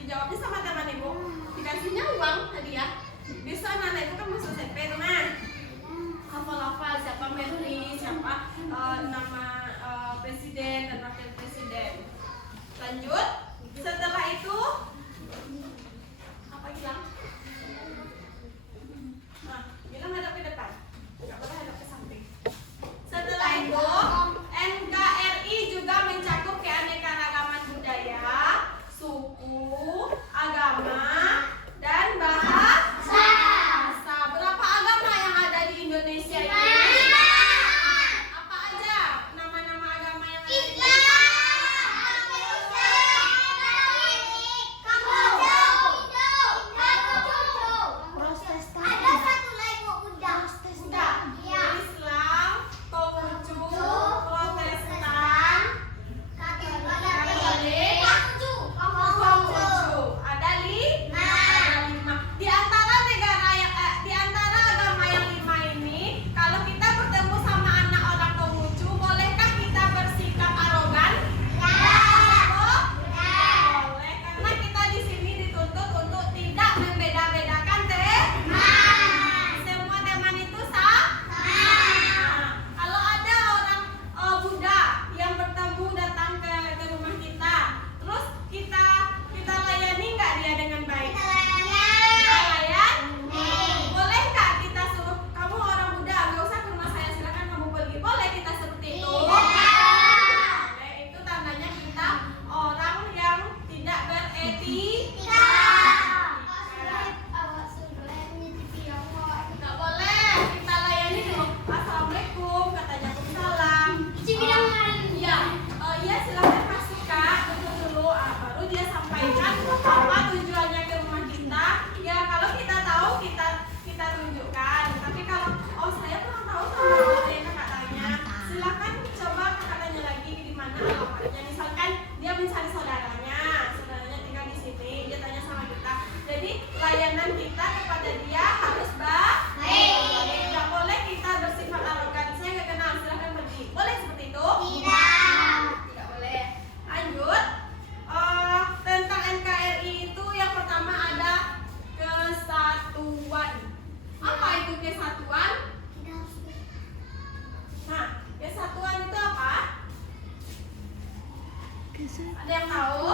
dijawabnya sama teman ibu, dikasihnya uang hadiah. Bisa anak ibu kan masuk SMP teman, hafal-hafal siapa menteri, siapa nama presiden dan wakil presiden. Lanjut, setelah itu apa Gilang? Nah, Gilang hadap ke depan, nggak boleh hadap ke samping. Setelah itu NKRI juga mencakup keanekaragaman budaya, suku, agama, dan bahasa. Berapa agama yang ada di Indonesia ini? Apa aja nama-nama agama yang ada di Ada yang tahu?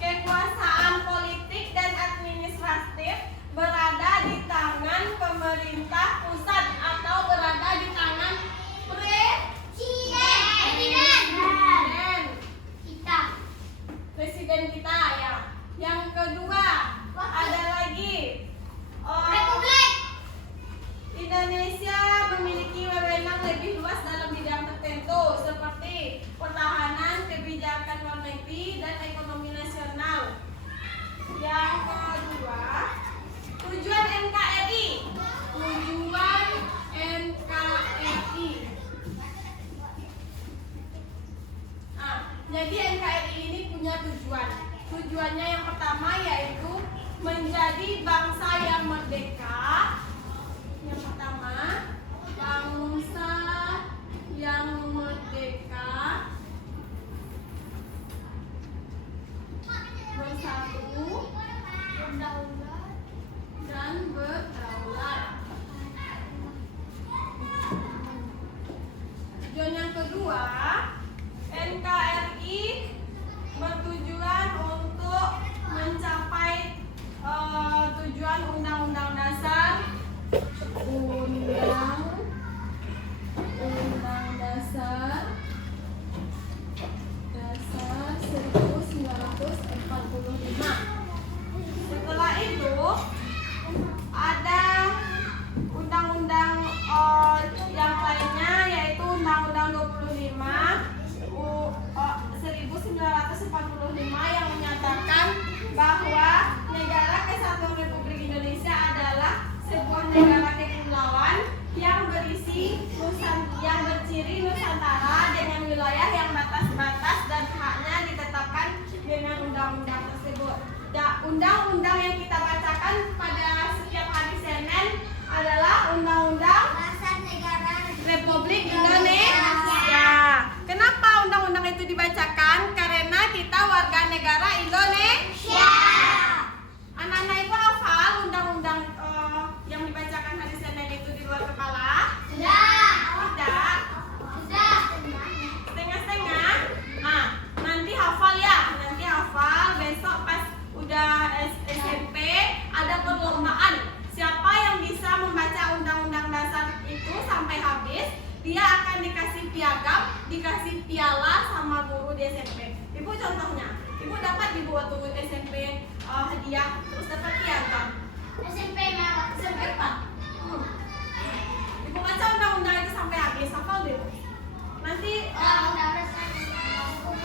Kekuasaan politik dan administratif berada di tangan pemerintah pusat atau berada di tangan presiden kita ya. Yang kedua ada lagi Republik Indonesia memiliki wewenang lebih luas dalam bidang tertentu seperti pertahanan, kebijakan luar negeri, dan ekonomi nasional. Yang kedua, tujuan NKRI. Tujuan NKRI. Nah, jadi NKRI ini punya tujuan. Tujuannya yang pertama yaitu menjadi bangsa yang merdeka. Yang pertama, bangsa yang merdeka, bersatu dan berdaulat. Tujuan yang kedua, NKRI bertujuan untuk mencapai tujuan Undang-Undang Dasar 1945. Setelah itu ada undang-undang yang lainnya yaitu Undang-Undang 1945 yang menyatakan bahwa Negara Kesatuan Republik Indonesia adalah sebuah negara kepulauan yang berciri Nusantara dengan wilayah yang batas-batas dan haknya ditetapkan dengan undang-undang tersebut. Undang-undang yang kita bacakan pada setiap hari Senin adalah Undang-Undang Republik Indonesia. Kenapa undang-undang itu dibacakan? Karena kita warga negara dibu waktu SMP hadiah terus dapat piagam? SMP merah. SMP Pak. Ibu baca undang-undang itu sampai habis, hafal deh. Nanti Undang-undang dasar 45.